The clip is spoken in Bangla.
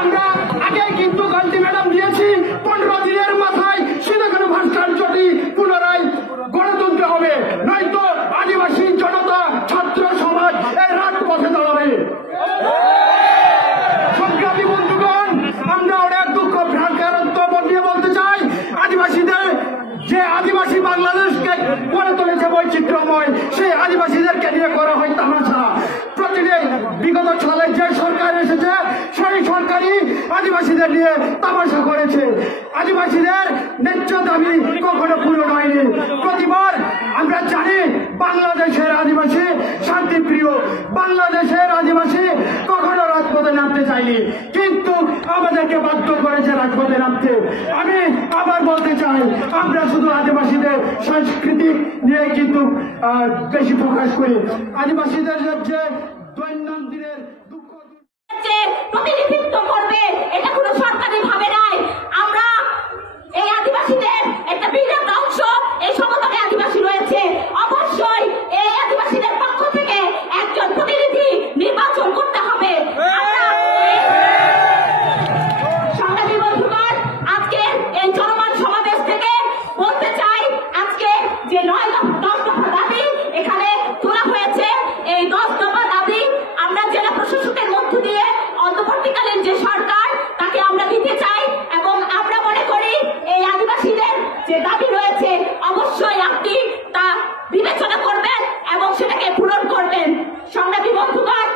আমরা আগে কিন্তু আলটিমেটাম দিয়েছি 15 দিনের মাথায় সেখানে ভাস্কর্যটি পুনরায় গড়ে তুলতে হবে, নয়তো আদিবাসী জনতা ছাত্র সমাজ এই রাজপথে দাঁড়াবে। সংগ্রামী বন্ধুগণ, আমরা অনেক দুঃখ ভ্রান্তারত্ব নিয়ে বলতে চাই, আদিবাসীদের যে আদিবাসী বাংলাদেশকে গড়ে তুলেছে বৈচিত্র্যময়, সেই আদিবাসীদেরকে নিয়ে করা হয় তামাশা। প্রতিদিন বিগত সালে যে সরকার এসেছে সেই সরকারই আদিবাসীদের নিয়ে তামাশা করেছে। আদিবাসীদের ন্যায্য দাবি কখনো পূরণ হয়নি। প্রতিবার আমরা জানি বাংলাদেশের আদিবাসী শান্তিপ্রিয়, বাংলাদেশের আদিবাসী কখনো রাজপথে নামতে চায়নি, কিন্তু আমাদেরকে বাধ্য করেছে রাজপথে নামতে। আমি আবার বলতে চাই, আমরা শুধু আদিবাসীদের সংস্কৃতি নিয়ে কিন্তু বেশি প্রকাশ করি। আদিবাসীদের যে দৈনন্দিনের দুঃখ প্রতিনিধিত্ব করবে এটা কোনো সরকারি ভাবে নাই। আমরা এই আদিবাসীদের একটা বৃহৎ অংশ এই সমতলে আদিবাসী রয়েছে, অবশ্যই এই আদিবাসীদের পক্ষ থেকে একজন প্রতিনিধি নির্বাচন করতে হবে। সংগ্রামী বন্ধুগণ, আজকে এই চলমান সমাবেশ থেকে বলতে চাই, আজকে যে 9-10 দফা দাবি এখানে তোলা হয়েছে, এই 10 দফা দাবি আমরা জেলা প্রশাসকের মধ্য দিয়ে অন্তর্বর্তীকালীন যে সরকার তাকে আমরা দিতে চাই, এবং আমরা মনে করি এই আদিবাসীদের যে দাবি রয়েছে অবশ্যই আপনি তা বিবেচনা করবেন এবং সেটাকে পূরণ করবেন। সংগ্রামী বন্ধুগণ,